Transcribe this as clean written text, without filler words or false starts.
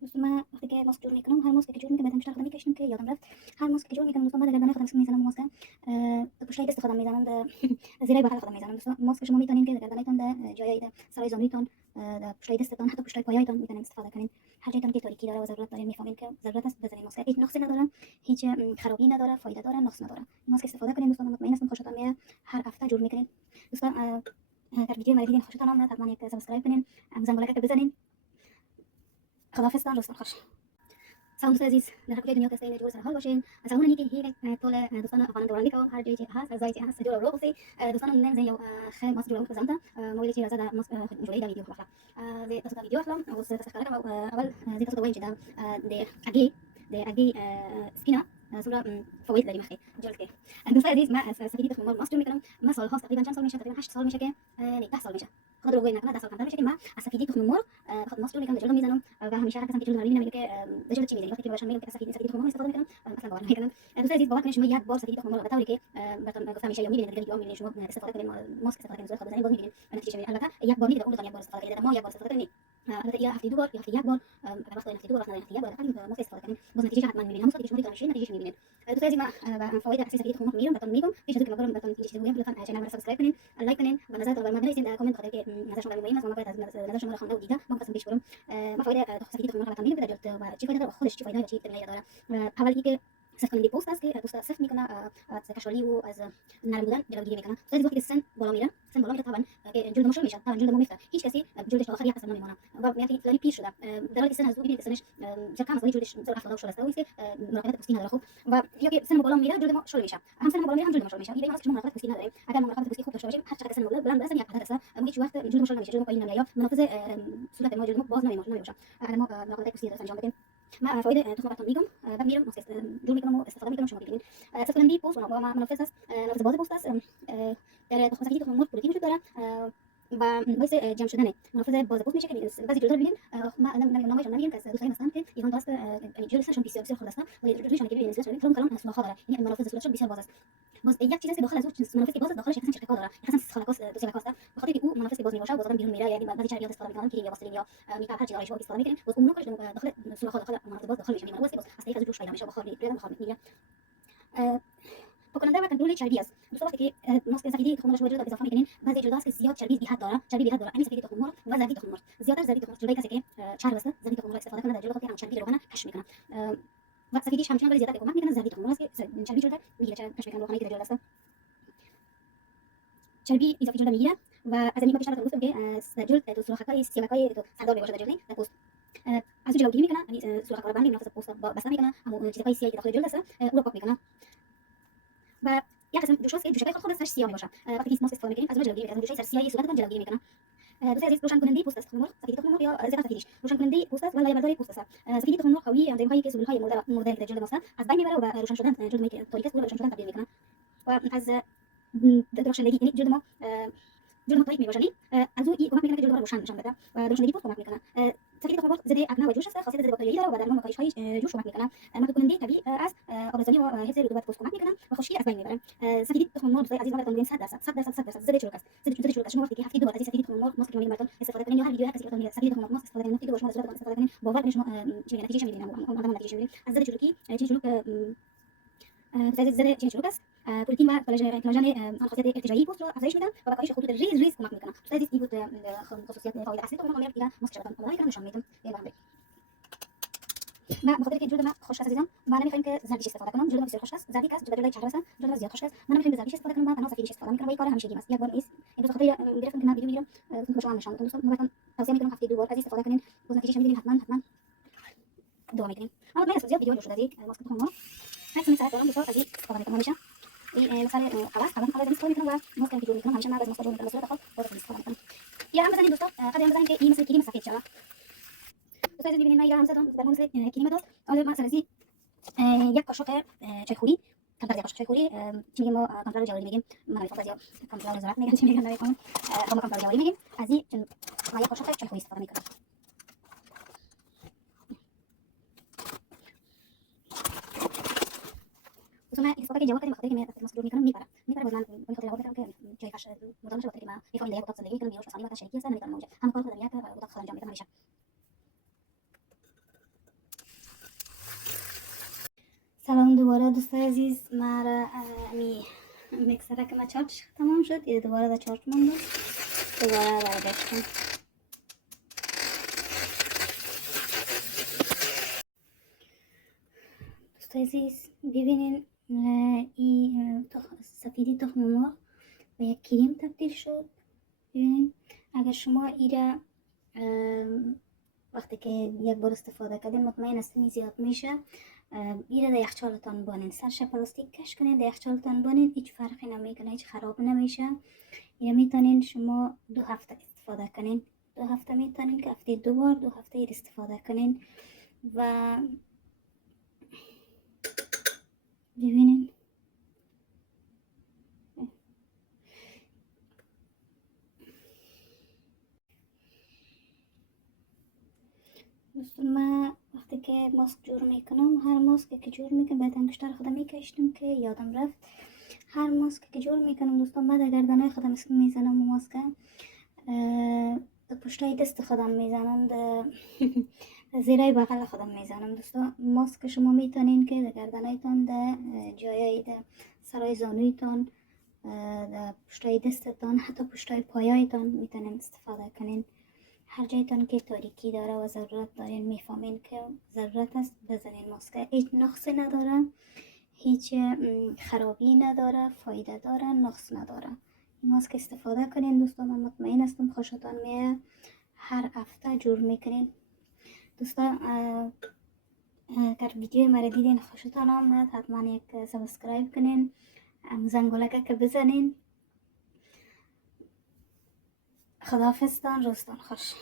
دوستان من وقتی که ماسک جور میکنم هر ماسک که جور میکنم بعد بیشتر خودم میکشم که یادم رفت هر ماسک که جور میکنم دوستان بعد اگر خودم اسم میزنم ماسک پشت دست خودم میزنم زیرای بغل خودم میزنم دوستان ماسک شما میتونین که گردنتون در جای سرای زانویتون در پشت دستتون حتی پشت پایتون میتونین استفاده کنین هر جایتون که تاریکی داره و ضرورت دارین میفهمین که ضرورت است بزنین ماسک هیچ نقصی نداره هیچ خرابی نداره فایده داره نقص نداره ماسک استفاده کنین دوستان مطمئن هستم خوشتون میاد هر هفته جور میکنین دوستان اگر ویدیو ما دیدین خوشتون اومد حتما یک سابسکرایب کنین زنگوله که بزنین خداحافظ روزتون خوش سلام دوست عزیز در هر کجای دنیا هستین جور سر حال باشین از همون نیکی هیچ طول دوستان افغان دورانی که هر جایی هست از جایی هست جور رو بسی دوستان من زن یو خیلی ماست جور بزنم مویل چی رزاده ماست جوری دا ویدیو خلاص زي تصوير فيديو خلاص او تسخر كما اول زي تصوير وين جدا دي اجي سكينه صوره فوائد لري مخي جلد دوست عزیز ما سفیدی تخم ماست جور میکنم ما سال هاست تقریبا چند سال میشه تقریبا 8 سال میشه که 10 سال میشه خود رو نکنه 10 سال کمتر میشه که ما سفیدی تخم مرغ خود ماست جور میکنم جلد میزنم و همیشه هر کسی که جلد نارینه میگه که جلد چی میزنی وقتی که باشم میگم که سفیدی تخم مرغ استفاده میکنم اصلا باور نمیکنم دوست عزیز باور کنید شما یک بار سفیدی تخم مرغ به طوری که براتون گفتم میشه یا میبینید در ویدیو میبینید شما استفاده کنید ماسک استفاده کنید خود بزنید باز میبینید نتیجه میبینید البته یک بار میده اون یک بار استفاده کنید ما یک بار استفاده کنید البته یا هفته دو بار یا هفته یک بار اگر وقت هفته دو بار هفته یک بار ماسک استفاده کنید باز نتیجه حتما میبینید همون که شما میتونید نتیجه میبینید دوست عزیز ما فوائد اساسی سفیدی تخم مرغ میگم براتون میگم پیش از اینکه بگم براتون چیزی بگم لطفا چنل رو سابسکرایب کنید لایک کنید و نظرتون رو بنویسید در کامنت خاطر که نظر شما مهم است و ما باید از نظر شما رو خوانده و دیده ما قسم پیش برم ما فوائد سفیدی تخم مرغ براتون میگم که و چی فایده داره خودش چی فایده و چی فایده داره اول اینکه صرف کننده پوست است که پوست صرف میکنه از کشالی و از نرم بودن جلوگیری میکنه وقتی وقتی سن بالا میره طبعا جلد ما شل میشه طبعا جلد ما میفته هیچ کسی جلدش تا آخر یک اصلا نمیمونه و میگه فلانی پیر شده در حالی که سن از دو ببینید سنش چقدر مثلا جلدش سر 70 شل است و که مراقبت پوستی نداره خوب و یا که سن بالا میره جلد ما شل میشه هم سن بالا میره هم جلد ما شل میشه این معنیش که ما مراقبت پوستی نداریم اگر ما مراقبت پوستی خوب داشته باشیم هر چقدر سن بالا بلند برسیم یک عدد است میگه چه وقت جلد ما شل نمیشه جلد ما پایین نمیاد منافذ صورت ما جلد ما باز نمیشه اگر ما مراقبت پوستی درست انجام بدیم ما فوائد تخم براتون میگم بعد میرم ماسک جور میکنم و استفاده میکنم شما ببینید سفلندی پوست و منافذ است منافذ باز پوست است در تخم سفیدی تخم مرغ پروتئین وجود داره و باعث جمع شدن منافذ باز پوست میشه که بعضی جلد ببینید ما نامش نمیگم که دوستای مثلا که ایران دست یعنی جلدشون بسیار بسیار خرد است ولی جلدشون که ببینید صورتشون کلام کلام سوراخ داره یعنی منافذ صورتشون بسیار باز است باز یک چیزی که داخل از اون منافذ که باز داخلش یک چرخ داره مثلا خلاقاس دو سه است بخاطر که اون منافذ که باز میباشه باز بیرون میره یعنی بعضی چربیات استفاده میکنن که یا واسلین یا میکاپ هر چیزی رو استفاده میکنن باز اون نوعش داخل سوراخ داخل منافذ باز داخل میشه باز از طریق جوش پیدا میشه بخار میره پاکننده و کنترل چربی است دوستان وقتی که ماسک سفیدی تخم مرغ رو اضافه میکنین بعضی جلد که زیاد چربی بی‌حد داره همین سفیدی تخم مرغ و زردی تخم مرغ زیادتر زردی تخم مرغ جلوی کسی که چرب است زردی تخم مرغ استفاده کنه در جلد خود هم چربی روغن کش میکنه و سفیدیش همچنان ولی زیادت کمک میکنه زردی تخم مرغ که چربی جلد میگیره کش میکنه روغنی که در جلد است چربی اضافه جلد میگیره و از این بیشتر گفتم که در جلد تو سوراخ‌های سیاه‌های تو سردار میباشه در جلد در پوست از جلوگیری میکنه یعنی سوراخ رو بندی منافذ پوست بسته میکنه همون چیزهای سیاهی داخل جلد است او رو پاک میکنه و یک قسم جوش که جوشهای خود سرش سیاه میباشه وقتی که ماسک استفاده میکنیم از اون جلوگیری میکنه جوشهای سر سیاهی صورتتون جلوگیری میکنه دوست عزیز روشن کننده پوست است تخم مرغ سفیدی تخم مرغ یا زیت سفیدیش روشن کننده پوست است و لایه برداری پوست است سفیدی تخم مرغ قوی انزیم‌هایی که سلول‌های مرده در جلد ماست از بین میبره و روشن شدن جلد ما که تاریک است رو روشن شدن تبدیل میکنه و از درخشندگی یعنی جلد ما تاریک میباشه از اون کمک میکنه که جلد ما روشن نشان بده و روشنگی پوست کمک میکنه سفیدی تخم مرغ ضد اکنے و جوش است خاصیت ضد باکتریایی داره و در نمایش‌های جوش کمک میکنه ماده کننده طبیعی است آبرزنی و حفظ رطوبت پوست کمک میکنه و خشکی از بین میبره سفیدی تخم مرغ عزیز ما براتون 100% ضد چروک است ضد چروک است شما وقتی که هفته دو بار از سفیدی تخم مرغ ماسک رو براتون استفاده کنید یا هر ویدیو کسی که براتون سفیدی تخم مرغ ماسک استفاده کنید هفته دو شما صورتتون استفاده کنید باور کنید شما چه نتیجه میبینید هم نتیجه میبینید از ضد چروکی چه چروک ضد چروک است پروتئین و کلاژن خاصیت ارتجاعی پوست رو افزایش میدن و به کاهش خطوط ریز کمک میکنن این بود خصوصیت فوائد اصلی تخم مرغ دیگه ماسک رو براتون نشون میدم ما بخاطر که جلد ما خشک است عزیزان ما نمیخوایم که زردیش استفاده کنم جلد ما بسیار خشک است زردی است جلد چهره است جلد ما زیاد خشک است ما نمیخوایم زردیش استفاده کنم ما تنها سفیدیش استفاده میکنم و این کار همیشگی است یک بار نیست امروز خاطر گرفتم که من ویدیو میگیرم که شما نشون بدم دوستان ما بهتون توصیه میکنم هفته دو بار از استفاده کنین باز نتیجه میبینید حتما دعا میکنیم اما من زیاد ویدیو شده از ماسک تخم مرغ هیچ مثلا دارم دوستان از استفاده میکنم همیشه این مثلا خلاص استفاده میکنم و ماسک که میکنم همیشه ما از ماسک جور میکنم صورت خود باز استفاده میکنم یا هم بزنید دوستان قدر هم بزنید که این مثل کریم سفید شود دوستان ببینید من یا هم زدم در مثل کریم داد حالا مثلا یک قاشق چایخوری کمتر از یک قاشق چایخوری چی میگیم ما کمتر جواری میگیم من نمیفهمم بعضیا کمتر وزارت میگن چی میگن نمیفهمم ما کمتر جواری میگیم از این ما یک قاشق چایخوری استفاده میکنم دوستان من استفاده که جواب کردم بخاطر که من ماسک جور میکنم میپره باز من به خاطر جواب کردم که جای فش مدام شده بخاطر که من میفهمم در یک اتاق زندگی میکنم بیرون آسانی و شریکی هستن نمیتونم اونجا هم کار خودم یک اتاق خودم انجام میدم همیشه دوباره دوستای عزیز مرا می میکسره که ما چارجش تمام شد، یه دوباره در چارج مونده، دوباره برگشتم. دوستای عزیز ببینین این سفیدی تخم مرغ به یک کریم تبدیل شد. ببینین اگر شما ایره وقتی که یک بار استفاده کردین مطمئن هستین زیاد میشه، ایره در یخچالتان بانین، سرش پلاستیک کش کنین، در یخچالتان بانین، هیچ فرقی نمیکنه، هیچ خراب نمیشه. ایره میتونین شما 2 هفته استفاده کنین، 2 هفته میتونین که هفته 2 بار 2 هفته ایر استفاده کنین. و ببینین دوستان، من وقتی که ماسک جور میکنم، هر ماسک که جور میکنم باید انگشتر خودم میکشتم که یادم رفت. هر ماسک که جور میکنم دوستان بعد گردنهای خودم میزنم و ماسک پشتای دست خودم میزنم، زیرای بغل خودم میزنم. دوستان ماسک شما میتونین که در گردنایتان، در جایای سرای زانویتان، در پشتای دستتان، حتی پشتای پایایتان میتونین استفاده کنین. هر جایتان که تاریکی داره و ضرورت دارین میفهمین که ضرورت است بزنین. ماسک هیچ نقصی نداره، هیچ خرابی نداره، فایده داره، نقص نداره. این ماسک استفاده کنین دوستان، من مطمئن هستم خوشتان میاد. هر هفته جور میکنین دوستان. اگر ویدیو مرا دیدین خوشتان آمد حتما یک سابسکرایب کنین، زنگولک که بزنین. خداحافظتان، روزتان خوش.